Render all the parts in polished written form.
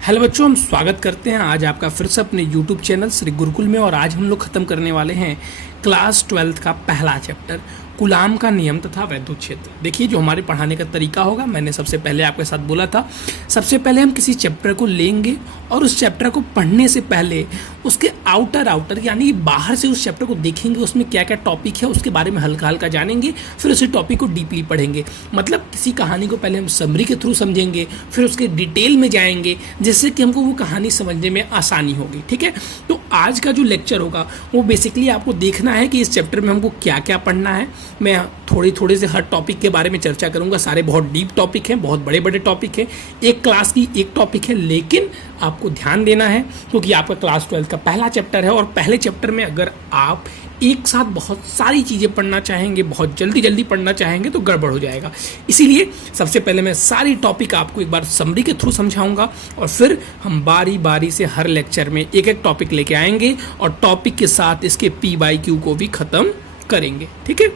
Hello बच्चों, हम स्वागत करते हैं आज आपका फिर से अपने YouTube चैनल श्री गुरुकुल में। और आज हम लोग खत्म करने वाले हैं क्लास 12th का पहला चैप्टर कूलाम का नियम तथा वैद्युत क्षेत्र। देखिए, जो हमारे पढ़ाने का तरीका होगा, मैंने सबसे पहले आपके साथ बोला था, सबसे पहले हम किसी चैप्टर को लेंगे और उस चैप्टर को पढ़ने से पहले उसके आउटर यानी बाहर से उस चैप्टर को देखेंगे, उसमें क्या क्या टॉपिक है उसके बारे में हल्का हल्का जानेंगे, फिर उसी टॉपिक को डीपली पढ़ेंगे। मतलब किसी कहानी को पहले हम समरी के थ्रू समझेंगे, फिर उसके डिटेल में जाएंगे, जिससे कि हमको वो कहानी समझने में आसानी होगी। ठीक है, तो आज का जो लेक्चर होगा वो बेसिकली आपको देखना है कि इस चैप्टर में हमको क्या क्या पढ़ना है। मैं थोड़े से हर टॉपिक के बारे में चर्चा करूंगा। सारे बहुत डीप टॉपिक हैं, बहुत बड़े बड़े टॉपिक हैं, एक क्लास की एक टॉपिक है, लेकिन आपको ध्यान देना है क्योंकि आपका क्लास 12 का पहला चैप्टर है। और पहले चैप्टर में अगर आप एक साथ बहुत सारी चीज़ें पढ़ना चाहेंगे, बहुत जल्दी पढ़ना चाहेंगे तो गड़बड़ हो जाएगा। इसीलिए सबसे पहले मैं सारी टॉपिक आपको एक बार समरी के थ्रू समझाऊंगा और फिर हम बारी बारी से हर लेक्चर में एक एक टॉपिक लेके आएंगे और टॉपिक के साथ इसके PYQ को भी ख़त्म करेंगे। ठीक है,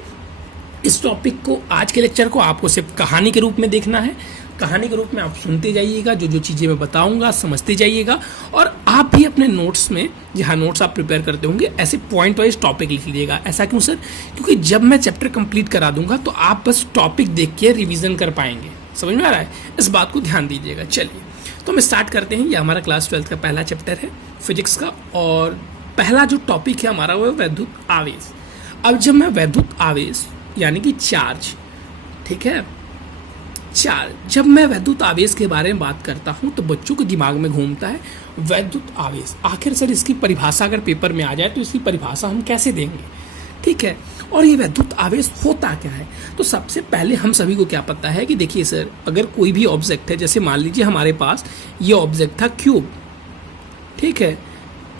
इस टॉपिक को, आज के लेक्चर को आपको सिर्फ कहानी के रूप में देखना है। कहानी के रूप में आप सुनते जाइएगा, जो चीज़ें मैं बताऊंगा समझते जाइएगा। और आप भी अपने नोट्स में, जहाँ नोट्स आप प्रिपेयर करते होंगे, ऐसे पॉइंट वाइज टॉपिक लिख लीजिएगा। ऐसा क्यों सर? क्योंकि जब मैं चैप्टर कंप्लीट करा दूंगा तो आप बस टॉपिक देख के रिविजन कर पाएंगे। समझ में आ रहा है? इस बात को ध्यान दीजिएगा। चलिए, तो हम स्टार्ट करते हैं। ये हमारा क्लास 12 का पहला चैप्टर है फिजिक्स का, और पहला जो टॉपिक है हमारा वो है वैद्युत आवेश। अब जब मैं वैद्युत आवेश यानी कि चार्ज, ठीक है, चार्ज, जब मैं वैद्युत आवेश के बारे में बात करता हूं तो बच्चों के दिमाग में घूमता है वैद्युत आवेश। आखिर सर इसकी परिभाषा अगर पेपर में आ जाए तो इसकी परिभाषा हम कैसे देंगे? ठीक है, और ये वैद्युत आवेश होता क्या है? तो सबसे पहले हम सभी को क्या पता है कि देखिए सर, अगर कोई भी ऑब्जेक्ट है, जैसे मान लीजिए हमारे पास ये ऑब्जेक्ट था क्यूब, ठीक है,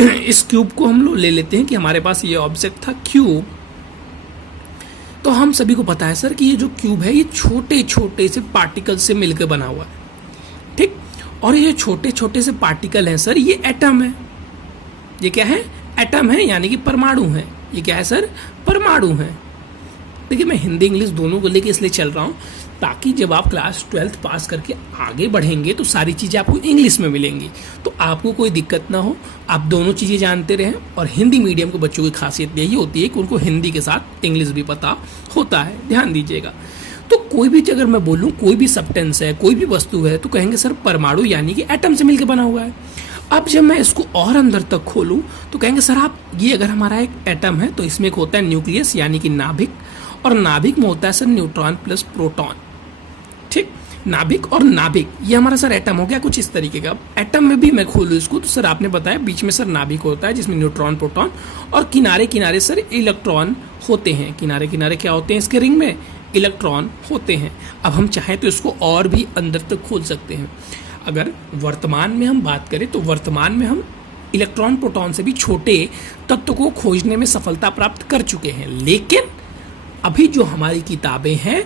इस क्यूब को हम लोग ले लेते हैं कि हमारे पास ये ऑब्जेक्ट था क्यूब। तो हम सभी को पता है सर कि ये जो क्यूब है ये छोटे छोटे से पार्टिकल से मिलकर बना हुआ है। ठीक, और ये छोटे छोटे से पार्टिकल हैं सर, ये एटम है। ये क्या है? एटम है, यानी कि परमाणु है। ये क्या है सर? परमाणु है। देखिए, मैं हिंदी इंग्लिश दोनों को लेके इसलिए चल रहा हूँ ताकि जब आप क्लास 12 पास करके आगे बढ़ेंगे तो सारी चीज़ें आपको इंग्लिश में मिलेंगी, तो आपको कोई दिक्कत ना हो, आप दोनों चीज़ें जानते रहें। और हिंदी मीडियम के बच्चों की खासियत यही होती है कि उनको हिंदी के साथ इंग्लिश भी पता होता है। ध्यान दीजिएगा। तो कोई भी, अगर मैं बोलूँ कोई भी सब्सटेंस है, कोई भी वस्तु है, तो कहेंगे सर परमाणु यानी कि एटम से मिलकर बना हुआ है। अब जब मैं इसको और अंदर तक खोलूँ तो कहेंगे सर आप, ये अगर हमारा एक एटम है तो इसमें एक होता है न्यूक्लियस यानी कि नाभिक, और नाभिक में होता है सर न्यूट्रॉन प्लस प्रोटॉन। ठीक, नाभिक और नाभिक, ये हमारा सर एटम हो गया कुछ इस तरीके का। एटम में भी मैं खोलूँ इसको तो सर आपने बताया बीच में सर नाभिक होता है जिसमें न्यूट्रॉन प्रोटॉन और किनारे किनारे सर इलेक्ट्रॉन होते हैं। किनारे किनारे क्या होते हैं इसके रिंग में? इलेक्ट्रॉन होते हैं। अब हम चाहें तो इसको और भी अंदर तक खोल सकते हैं। अगर वर्तमान में हम बात करें तो वर्तमान में हम इलेक्ट्रॉन प्रोटॉन से भी छोटे तत्व को खोजने में सफलता प्राप्त कर चुके हैं, लेकिन अभी जो हमारी किताबें हैं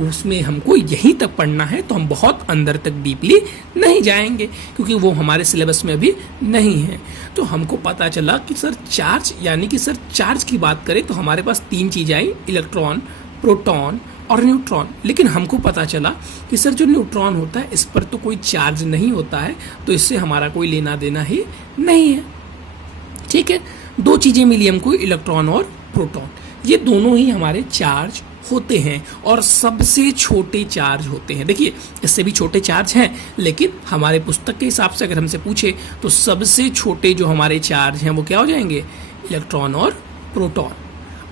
उसमें हमको यहीं तक पढ़ना है, तो हम बहुत अंदर तक डीपली नहीं जाएंगे क्योंकि वो हमारे सिलेबस में अभी नहीं है। तो हमको पता चला कि सर चार्ज, यानी कि सर चार्ज की बात करें तो हमारे पास 3 चीज़ें आई, इलेक्ट्रॉन, प्रोटॉन और न्यूट्रॉन। लेकिन हमको पता चला कि सर जो न्यूट्रॉन होता है इस पर तो कोई चार्ज नहीं होता है, तो इससे हमारा कोई लेना देना ही नहीं है। ठीक है, 2 चीज़ें मिली हमको, इलेक्ट्रॉन और प्रोटॉन। ये दोनों ही हमारे चार्ज होते हैं और सबसे छोटे चार्ज होते हैं। देखिए, इससे भी छोटे चार्ज हैं, लेकिन हमारे पुस्तक के हिसाब से अगर हमसे पूछे तो सबसे छोटे जो हमारे चार्ज हैं वो क्या हो जाएंगे? इलेक्ट्रॉन और प्रोटॉन।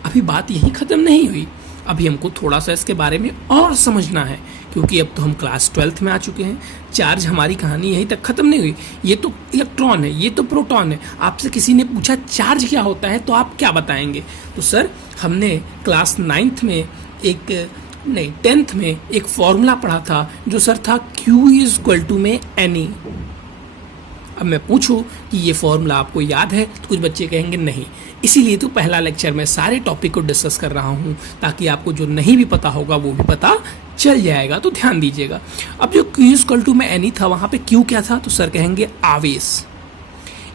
अभी बात यही ख़त्म नहीं हुई, अभी हमको थोड़ा सा इसके बारे में और समझना है क्योंकि अब तो हम क्लास 12 में आ चुके हैं। चार्ज हमारी कहानी यहीं तक ख़त्म नहीं हुई। ये तो इलेक्ट्रॉन है, ये तो प्रोटॉन है। आपसे किसी ने पूछा चार्ज क्या होता है तो आप क्या बताएंगे? तो सर हमने क्लास 9th में 10th में एक फॉर्मूला पढ़ा था जो सर था Q में NE। अब मैं पूछूं कि ये फॉर्मूला आपको याद है तो कुछ बच्चे कहेंगे नहीं। इसीलिए तो पहला लेक्चर में सारे टॉपिक को डिस्कस कर रहा हूँ ताकि आपको जो नहीं भी पता होगा वो भी पता चल जाएगा। तो ध्यान दीजिएगा। अब जो Q में NE था वहाँ पे Q क्या था? तो सर कहेंगे आवेश।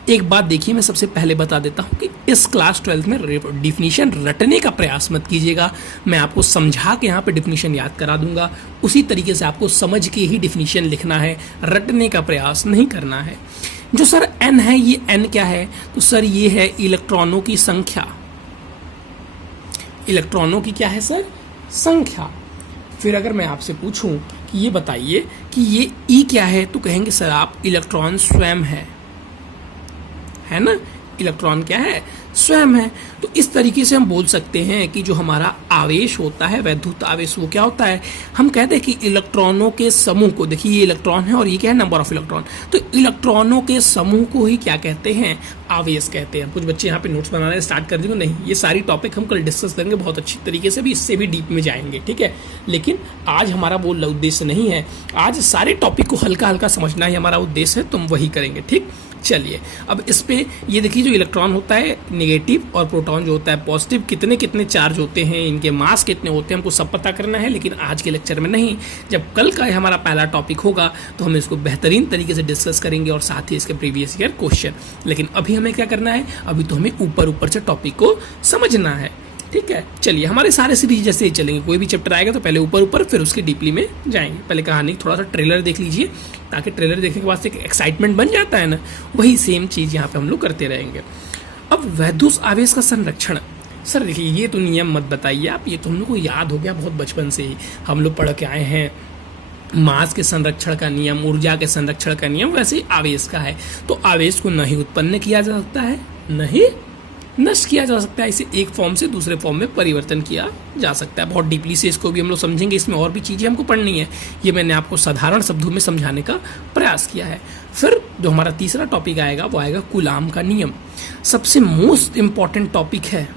एक बात देखिए, मैं सबसे पहले बता देता हूँ कि इस क्लास 12 में डिफिनीशन रटने का प्रयास मत कीजिएगा। मैं आपको समझा के यहाँ पे डिफिनीशन याद करा दूंगा, उसी तरीके से आपको समझ के ही डिफिनीशन लिखना है, रटने का प्रयास नहीं करना है। जो सर n है, ये n क्या है? तो सर ये है इलेक्ट्रॉनों की संख्या। इलेक्ट्रॉनों की क्या है सर? संख्या। फिर अगर मैं आपसे पूछूं कि ये बताइए कि ये E क्या है, तो कहेंगे सर आप इलेक्ट्रॉन स्वयं है ना? इलेक्ट्रॉन क्या है? स्वयं है। तो इस तरीके से हम बोल सकते हैं कि जो हमारा आवेश होता है, वैद्युत आवेश, वो क्या होता है? हम कहते हैं कि इलेक्ट्रॉनों के समूह को, देखिए ये इलेक्ट्रॉन है और ये क्या है? Number of electron. तो इलेक्ट्रॉनों के समूह को ही क्या कहते हैं? आवेश कहते हैं। कुछ बच्चे यहाँ पे नोट्स बनाने स्टार्ट कर देंगे, नहीं, ये सारी टॉपिक हम कल डिस्कस करेंगे बहुत अच्छी तरीके से, भी इससे भी डीप में जाएंगे, ठीक है। लेकिन आज हमारा वो उद्देश्य नहीं है, आज सारे टॉपिक को हल्का हल्का समझना ही हमारा उद्देश्य है, तुम वही करेंगे, ठीक। चलिए अब इस पे ये देखिए, जो इलेक्ट्रॉन होता है नेगेटिव और प्रोटॉन जो होता है पॉजिटिव, कितने कितने चार्ज होते हैं, इनके मास कितने होते हैं, हमको सब पता करना है। लेकिन आज के लेक्चर में नहीं, जब कल का हमारा पहला टॉपिक होगा तो हम इसको बेहतरीन तरीके से डिस्कस करेंगे और साथ ही इसके प्रीवियस ईयर क्वेश्चन। लेकिन अभी हमें क्या करना है? अभी तो हमें ऊपर ऊपर से टॉपिक को समझना है, ठीक है। चलिए हमारे सारे सीरीज जैसे ही चलेंगे, कोई भी चैप्टर आएगा तो पहले ऊपर ऊपर, फिर उसके डीपली में जाएंगे। पहले कहानी थोड़ा सा ट्रेलर देख लीजिए, ताकि ट्रेलर देखने के बाद से एक एक्साइटमेंट बन जाता है ना, वही सेम चीज़ यहाँ पे हम लोग करते रहेंगे। अब वैद्युत आवेश का संरक्षण, सर देखिए ये तो नियम मत बताइए आप, ये तो हम लोग को याद हो गया बहुत बचपन से ही, हम लोग पढ़ के आए हैं। मास के संरक्षण का नियम, ऊर्जा के संरक्षण का नियम, वैसे ही आवेश का है। तो आवेश को नहीं उत्पन्न किया जा सकता है, नहीं नष्ट किया जा सकता है, इसे एक फॉर्म से दूसरे फॉर्म में परिवर्तन किया जा सकता है। बहुत डीपली से इसको भी हम लोग समझेंगे, इसमें और भी चीज़ें हमको पढ़नी है, ये मैंने आपको साधारण शब्दों में समझाने का प्रयास किया है। फिर जो हमारा तीसरा टॉपिक आएगा वो आएगा कूलाम का नियम। सबसे मोस्ट इम्पॉर्टेंट टॉपिक है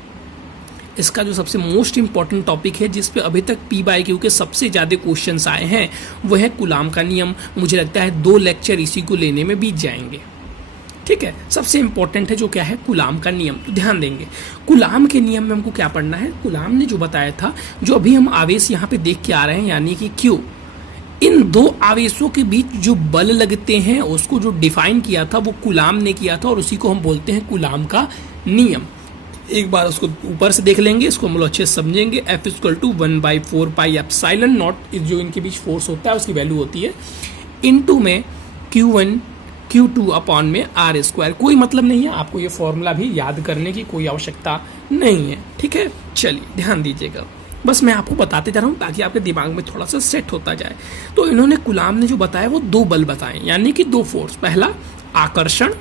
इसका, जो सबसे मोस्ट इम्पॉर्टेंट टॉपिक है, जिस पे अभी तक P/Q के सबसे ज़्यादा क्वेश्चंस आए हैं, वो है कूलाम का नियम। मुझे लगता है 2 लेक्चर इसी को लेने में बीत जाएंगे, ठीक है। सबसे इंपॉर्टेंट है जो क्या है? कूलाम का नियम। तो ध्यान देंगे, कूलाम के नियम में हमको क्या पढ़ना है? कूलाम ने जो बताया था, जो अभी हम आवेश यहाँ पे देख के आ रहे हैं, यानी कि Q, इन 2 आवेशों के बीच जो बल लगते हैं उसको जो डिफाइन किया था वो कूलाम ने किया था, और उसी को हम बोलते हैं कूलाम का नियम। एक बार उसको ऊपर से देख लेंगे, इसको हम लोग अच्छे से समझेंगे। F = 1/4πε0, जो इनके बीच फोर्स होता है उसकी वैल्यू होती है, इनटू में Q1 Q2 अपॉन में R²। कोई मतलब नहीं है, आपको ये फॉर्मूला भी याद करने की कोई आवश्यकता नहीं है, ठीक है। चलिए ध्यान दीजिएगा, बस मैं आपको बताते जा रहा हूँ ताकि आपके दिमाग में थोड़ा सा सेट होता जाए। तो इन्होंने कूलाम ने जो बताया वो 2 बल बताए, यानी कि 2 फोर्स। पहला आकर्षण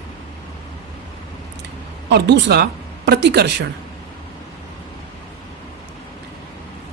और दूसरा प्रतिकर्षण।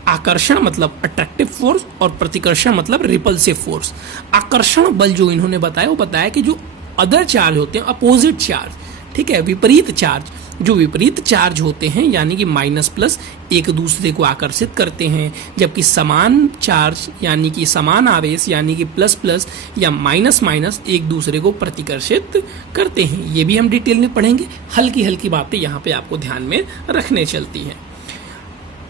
आकर्षण मतलब अट्रैक्टिव फोर्स और प्रतिकर्षण मतलब रिपल्सिव फोर्स। आकर्षण बल जो इन्होंने बताया वो बताया कि जो अदर चार्ज होते हैं, अपोजिट चार्ज, ठीक है, विपरीत चार्ज, जो विपरीत चार्ज होते हैं यानी कि माइनस प्लस एक दूसरे को आकर्षित करते हैं, जबकि समान चार्ज यानी कि समान आवेश यानी कि प्लस प्लस या माइनस माइनस एक दूसरे को प्रतिकर्षित करते हैं। ये भी हम डिटेल में पढ़ेंगे, हल्की हल्की बातें यहाँ पे आपको ध्यान में रखने चलती हैं।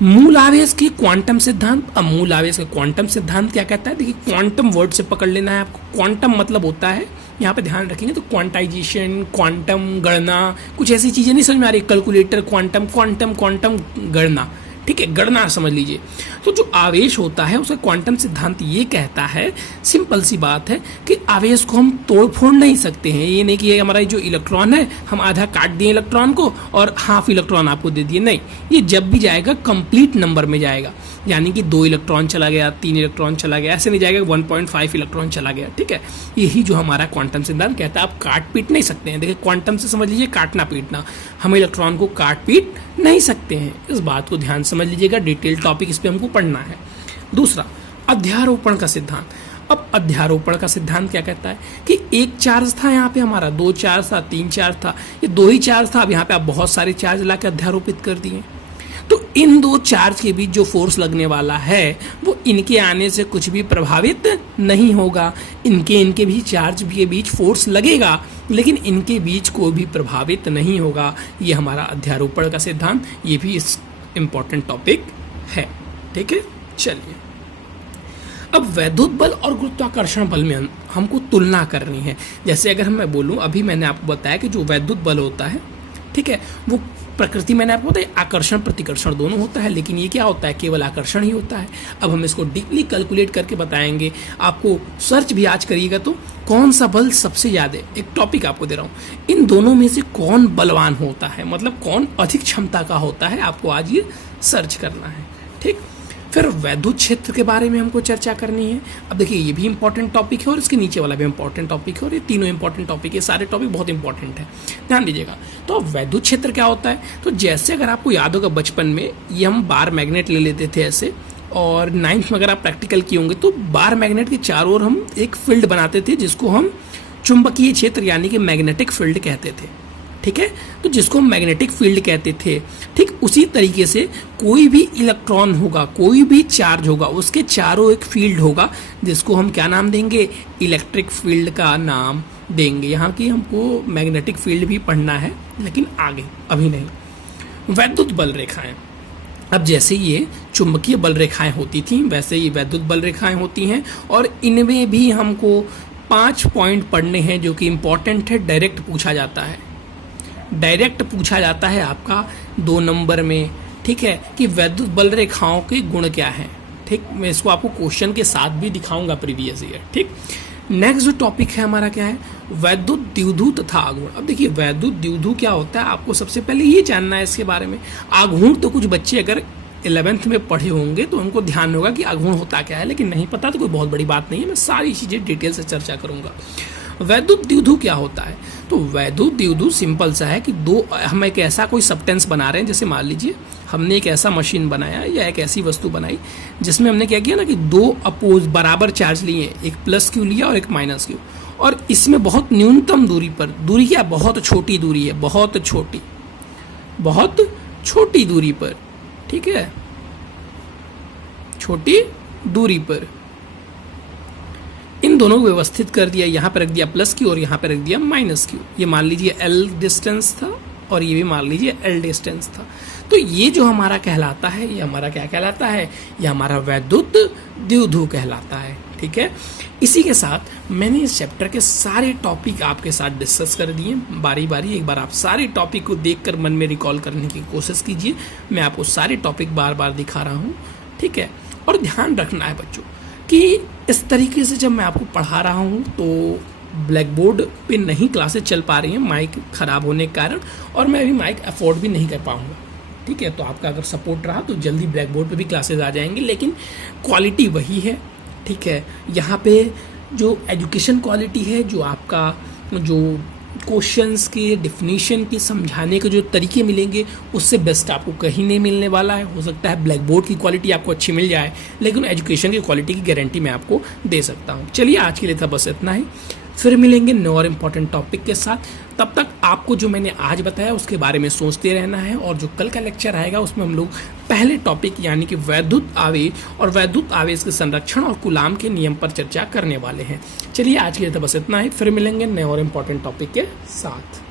मूल आवेश की क्वांटम सिद्धांत। अब मूल आवेश का क्वांटम सिद्धांत क्या कहता है? देखिए क्वांटम वर्ड से पकड़ लेना है आपको। क्वांटम मतलब होता है, यहाँ पे ध्यान रखेंगे तो क्वांटाइजेशन, क्वांटम गणना, कुछ ऐसी चीजें नहीं समझ में आ रही, कैलकुलेटर, क्वांटम क्वांटम क्वांटम गणना, ठीक है, गणना समझ लीजिए। तो जो आवेश होता है उसका क्वांटम सिद्धांत ये कहता है, सिंपल सी बात है कि आवेश को हम तोड़ फोड़ नहीं सकते हैं। ये नहीं कि ये हमारा जो इलेक्ट्रॉन है हम आधा काट दिए इलेक्ट्रॉन को और हाफ इलेक्ट्रॉन आपको दे दिए, नहीं, ये जब भी जाएगा कंप्लीट नंबर में जाएगा, यानी कि 2 इलेक्ट्रॉन चला गया, 3 इलेक्ट्रॉन चला गया, ऐसे नहीं जाएगा 1.5 इलेक्ट्रॉन चला गया, ठीक है। यही जो हमारा क्वांटम सिद्धांत कहता है, आप काट पीट नहीं सकते हैं। देखिए क्वांटम से समझ लीजिए काटना पीटना, हम इलेक्ट्रॉन को काट पीट नहीं सकते हैं, इस बात को ध्यान समझ लीजिएगा। डिटेल टॉपिक इस पे हमको पढ़ना है। दूसरा अध्यारोपण का सिद्धांत। अब अध्यारोपण का सिद्धांत क्या कहता है कि एक चार्ज था यहाँ पे हमारा, 2 चार्ज था, 3 चार्ज था, ये 2 ही चार्ज था, अब यहाँ पे आप बहुत सारे चार्ज ला के अध्यारोपित कर दिए। तो इन 2 चार्ज के बीच जो फोर्स लगने वाला है वो इनके आने से कुछ भी प्रभावित नहीं होगा। इनके भी चार्ज के बीच फोर्स लगेगा, लेकिन इनके बीच कोई भी प्रभावित नहीं होगा। ये हमारा अध्यारोपण का सिद्धांत, ये भी इस इम्पॉर्टेंट टॉपिक है, ठीक है। चलिए अब वैद्युत बल और गुरुत्वाकर्षण बल में हमको तुलना करनी है। जैसे अगर मैं बोलूं, अभी मैंने आपको बताया कि जो वैद्युत बल होता है, ठीक है, वो प्रकृति मैंने आपको बताया आकर्षण प्रतिकर्षण दोनों होता है, लेकिन ये क्या होता है, केवल आकर्षण ही होता है। अब हम इसको डीपली कैलकुलेट करके बताएंगे। आपको सर्च भी आज करिएगा तो कौन सा बल सबसे ज्यादा, एक टॉपिक आपको दे रहा हूं, इन दोनों में से कौन बलवान होता है, मतलब कौन अधिक क्षमता का होता है, आपको आज ये सर्च करना है। ठीक, फिर वैद्युत क्षेत्र के बारे में हमको चर्चा करनी है। अब देखिए, ये भी इंपॉर्टेंट टॉपिक है और इसके नीचे वाला भी इंपॉर्टेंट टॉपिक है, और ये तीनों इंपॉर्टेंट टॉपिक है, सारे टॉपिक बहुत इंपॉर्टेंट है, ध्यान दीजिएगा। तो वैद्युत क्षेत्र क्या होता है, तो जैसे अगर आपको याद होगा बचपन में ये हम बार मैग्नेट ले लेते थे ऐसे, और 9th में अगर आप प्रैक्टिकल किए होंगे तो बार मैग्नेट के चारों ओर हम एक फील्ड बनाते थे जिसको हम चुंबकीय क्षेत्र यानी कि मैग्नेटिक फील्ड कहते थे। ठीक है, तो जिसको हम मैग्नेटिक फील्ड कहते थे, ठीक उसी तरीके से कोई भी इलेक्ट्रॉन होगा, कोई भी चार्ज होगा, उसके चारों एक फील्ड होगा जिसको हम क्या नाम देंगे, इलेक्ट्रिक फील्ड का नाम देंगे। यहाँ की हमको मैग्नेटिक फील्ड भी पढ़ना है, लेकिन आगे, अभी नहीं। वैद्युत बल रेखाएं, अब जैसे ये चुंबकीय बल रेखाएं होती थी वैसे ये वैद्युत बल रेखाएं होती हैं, और इनमें भी हमको 5 पॉइंट पढ़ने हैं जो कि इंपॉर्टेंट है, डायरेक्ट पूछा जाता है। डायरेक्ट पूछा जाता है आपका 2 नंबर में, ठीक है, कि वैद्युत बल रेखाओं के गुण क्या हैं। ठीक, मैं इसको आपको क्वेश्चन के साथ भी दिखाऊंगा प्रीवियस ईयर। ठीक, नेक्स्ट जो टॉपिक है हमारा क्या है, वैद्युत द्विध्रुव तथा आघूर्ण। अब देखिए, वैद्युत द्विध्रुव क्या होता है, आपको सबसे पहले ये जानना है इसके बारे में। आघूर्ण तो कुछ बच्चे अगर 11th में पढ़े होंगे तो उनको ध्यान होगा कि आघूर्ण होता क्या है, लेकिन नहीं पता तो कोई बहुत बड़ी बात नहीं है, मैं सारी चीजें डिटेल से चर्चा करूंगा। वैद्युत द्विध्रुव क्या होता है, तो वैद्युत द्विध्रुव सिंपल सा है कि हम एक ऐसा कोई सब्सटेंस बना रहे हैं, जैसे मान लीजिए हमने एक ऐसा मशीन बनाया या एक ऐसी वस्तु बनाई जिसमें हमने क्या किया ना कि 2 अपोज बराबर चार्ज लिए, एक प्लस क्यू लिया और एक माइनस क्यू, और इसमें बहुत न्यूनतम दूरी पर, दूरी क्या, बहुत छोटी दूरी है, बहुत छोटी दूरी पर, ठीक है, छोटी दूरी पर इन दोनों को व्यवस्थित कर दिया। यहाँ पर रख दिया प्लस क्यू और यहाँ पर रख दिया माइनस क्यू। ये मान लीजिए L डिस्टेंस था और ये भी मान लीजिए L डिस्टेंस था। तो ये जो हमारा कहलाता है, ये हमारा क्या कहलाता है, ये हमारा वैद्युत द्विध्रुव कहलाता है। ठीक है, इसी के साथ मैंने इस चैप्टर के सारे टॉपिक आपके साथ डिस्कस कर दिए बारी बारी। एक बार आप सारे टॉपिक को देखकर मन में रिकॉल करने की कोशिश कीजिए। मैं आपको सारे टॉपिक बार बार दिखा रहा हूँ, ठीक है। और ध्यान रखना है बच्चों कि इस तरीके से जब मैं आपको पढ़ा रहा हूँ तो ब्लैक बोर्ड पे नहीं क्लासेस चल पा रही हैं माइक ख़राब होने के कारण, और मैं अभी माइक अफोर्ड भी नहीं कर पाऊँगा। ठीक है, तो आपका अगर सपोर्ट रहा तो जल्दी ब्लैक बोर्ड पे भी क्लासेस आ जाएंगे, लेकिन क्वालिटी वही है। ठीक है, यहाँ पे जो एजुकेशन क्वालिटी है, जो आपका जो क्वेश्चंस के डिफिनीशन की समझाने के जो तरीके मिलेंगे, उससे बेस्ट आपको कहीं नहीं मिलने वाला है। हो सकता है ब्लैक बोर्ड की क्वालिटी आपको अच्छी मिल जाए, लेकिन एजुकेशन की क्वालिटी की गारंटी मैं आपको दे सकता हूँ। चलिए, आज के लिए था बस इतना ही, फिर मिलेंगे नए और इम्पोर्टेंट टॉपिक के साथ। तब तक आपको जो मैंने आज बताया उसके बारे में सोचते रहना है, और जो कल का लेक्चर आएगा उसमें हम लोग पहले टॉपिक यानी कि वैद्युत आवेश और वैद्युत आवेश के संरक्षण और कूलाम के नियम पर चर्चा करने वाले हैं। चलिए, आज के लिए तो बस इतना ही, फिर मिलेंगे नए और इम्पोर्टेंट टॉपिक के साथ।